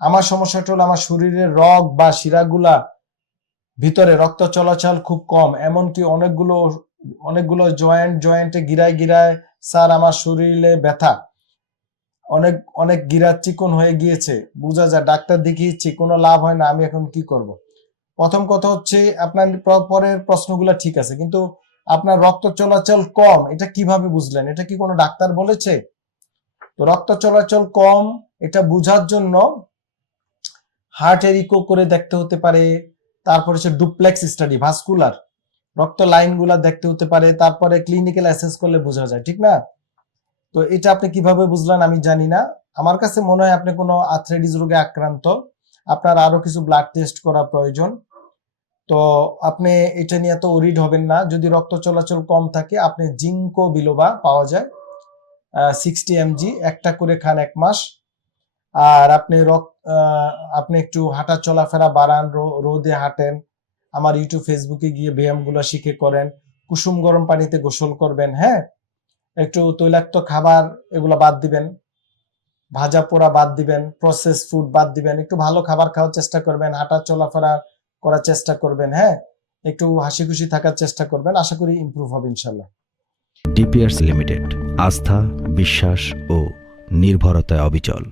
আমার সমস্যাটা হলো আমার শরীরের রগ বা শিরাগুলা ভিতরে রক্ত চলাচল খুব কম, এমনকি অনেকগুলো অনেকগুলো জয়েন্ট জয়েন্টে গিরায় গিরায় স্যার আমার শরীরে ব্যথা। অনেক অনেক গিরা চিকন হয়ে গিয়েছে, বোঝা যায়, ডাক্তার দেখিয়েছি, কোনো লাভ হয় না, আমি এখন কি করব? প্রথম কথা হচ্ছে আপনার পরের প্রশ্নগুলো ঠিক আছে, কিন্তু আপনার রক্ত চলাচল কম, এটা কীভাবে বুঝলেন? এটা কি কোনো ডাক্তার বলেছে? তো রক্ত চলাচল কম, এটা বোঝার জন্য হার্টের ইকো করে দেখতে হতে পারে, তারপর হচ্ছে ডুপ্লেক্স স্টাডি, ভাস্কুলার, রক্ত লাইনগুলা দেখতে হতে পারে, তারপরে ক্লিনিক্যাল অ্যাসেস করলে বোঝা যায়, ঠিক না? তো এটা আপনি কীভাবে বুঝলেন আমি জানি না। আমার কাছে মনে হয় আপনি কোনো আর্থ্রাইটিস রোগে আক্রান্ত, আপনার আরও কিছু ব্লাড টেস্ট করা প্রয়োজন। তো আপনি এটা নিয়ে তো ওরিড হবেন না, যদি রক্ত চলাচল কম থাকে, আপনি জিঙ্কো বিলোবা পাওয়া যায় সিক্সটি এমজি একটা করে খান এক মাস। আর আপনি রক্ত আপনি একটু হাঁটা চলাফেরা বাড়ান রোদে হাঁটেন, আমার ইউটিউব ফেসবুকে গিয়ে ব্যায়ামগুলো শিখে করেন, কুসুম গরম পানিতে গোসল করবেন হ্যাঁ? একটু তৈলাক্ত খাবার এগুলো বাদ দিবেন, ভাজা পোড়া বাদ দিবেন প্রসেস ফুড বাদ দিবেন, একটু ভালো খাবার খাওয়ার চেষ্টা করবেন হাঁটা চলাফেরা করার চেষ্টা করবেন হ্যাঁ? একটু হাসি খুশি থাকার চেষ্টা করবেন, আশা করি ইমপ্রুভ হবে ইনশাল্লাহ ডিপিয়ার্স লিমিটেড আস্থা, বিশ্বাস ও নির্ভরতায় অবিচল।